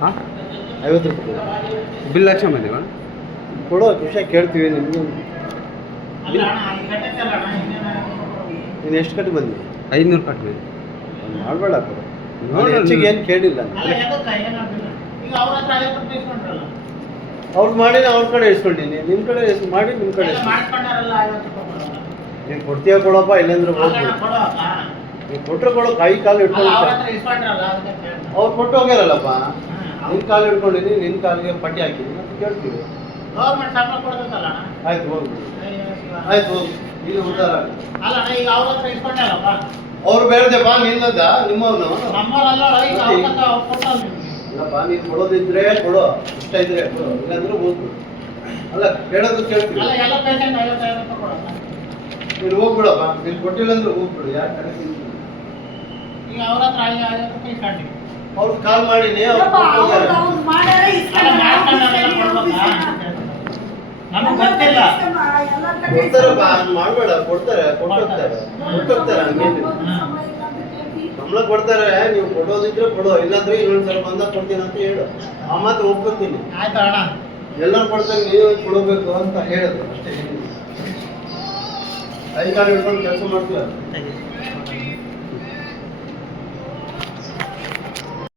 ಹಾಂ ಐವತ್ತು ರೂಪಾಯಿ ಕೊಡು. ಬಿಲ್ ಹಾಕ್ಸ್ಕೊಂಡ್ ಬಂದೀವ ಕೊಡೋ ವಿಷಯ ಕೇಳ್ತೀವಿ ನಿಮಗೆ. ನೀನು ಎಷ್ಟು ಕಟ್ಟಿ ಬಂದಿ? ಕಟ್ಟು ಕಟ್ಟಿ ಮಾಡಬೇಡ ನೋಡಿ ಹೆಚ್ಚಿಗೆ ಏನು ಕೇಳಿಲ್ಲ ಅವ್ರು ಮಾಡಿ ಅವ್ರ ಕಡೆ ಇಸ್ಕೊಂಡಿನಿ ನಿಮ್ಮ ಕಡೆ ಮಾಡಿ ನಿಮ್ಮ ಕಡೆ. ನೀನು ಕೊಡ್ತೀಯ ಕೊಡಪ್ಪ ಇಲ್ಲಾಂದ್ರೆ ಹೋಗ್ಬಿಡು. ನೀನು ಕೊಟ್ಟರೆ ಕೊಡೋ ಕೈ ಕಾಲು ಇಟ್ಕೊಂಡು ಅವ್ರು ಕೊಟ್ಟು ಹೋಗ್ಯಾರಲ್ಲಪ್ಪ ನಿನ್ನ ಕಾಲು ಇಟ್ಕೊಂಡಿದ್ದೀನಿ ನಿನ್ ಕಾಲಿಗೆ ಪಟ್ಟಿ ಹಾಕಿದ್ದೀನಿ ಅಂತ ಕೇಳ್ತೀವಿ. ಆಯ್ತು ಹೋಗಿ. ಆಯ್ತು ಹೋಗಿ. ಇದು ಉದ್ದಾರ. ಅವ್ರ ಬೇಡದೆಪ್ಪ ನಿನ್ನದ ನಿಮ್ಮವ್ನು ಇಲ್ಲಪ್ಪ ನೀನು ಕೊಡೋದಿದ್ರೆ ಕೊಡು. ಇಷ್ಟ ಇದ್ರೆ ಕೊಡು. ಇಲ್ಲಾಂದ್ರೆ ಹೋಗ್ಬಿಡು ಅಲ್ಲ ಕೇಳೋದು ಕೇಳ್ತೀವಿ. ನೀನು ಹೋಗ್ಬಿಡಪ್ಪ. ನೀನು ಕೊಟ್ಟಿಲ್ಲ ಅಂದ್ರೆ ಹೋಗ್ಬಿಡು. ಯಾಕೆ ಕಡೆ ಈಗ ಅವ್ರ ಹತ್ರ ಐದು ಐವತ್ತು ರೂಪಾಯಿ ಇಸ್ಕೊಂಡಿವಿ ಅವ್ರು ಕಾಲ್ ಮಾಡೀನಿ ಅವ್ರು ಕೊಟ್ಟಿದ್ದಾರೆ. ಅಲ್ಲ ಮಾಡ್ಕೊಂಡವ್ರೆಲ್ಲ ಕೊಡ್ಬೇಕಾ? ನಮಗೆ ಗೊತ್ತಿಲ್ಲ. ಕೊಡ್ತಾರಪ್ಪ ಹಂಗ್ ಮಾಡ್ಬೇಡ ಕೊಡ್ತಾರೆ ಕೊಟ್ಟೋಗ್ತಾರೆ. ಕೊಟ್ಟೋಗ್ತಾರೆ ಹಂಗೇನಿಲ್ಲ. ಸಂಬಳ ಕೊಡ್ತಾರೆ ನೀವು ಕೊಡೋದಿದ್ರೆ ಕೊಡು ಇಲ್ಲಾಂದ್ರೆ ಇನ್ನೊಂದ್ ಸ್ವಲ್ಪ ಬಂದಾಗ ಕೊಡ್ತೀನಿ ಅಂತ ಹೇಳು. ಆ ಮಾತ್ರ ಒಪ್ಕೊತೀನಿ. ಆಯ್ತು ಅಣ್ಣ. ಎಲ್ಲರೂ ಕೊಡ್ತಾರೆ ನೀವು ಕೊಡಬೇಕು ಅಂತ ಹೇಳೋದು ಅಷ್ಟೇ ಏನಿಲ್ಲ. ಕೈ ಕಾಲು ಹಿಡ್ಕೊಂಡು ಕೆಲಸ ಮಾಡ್ತೀವಿ ತೆಗಿ.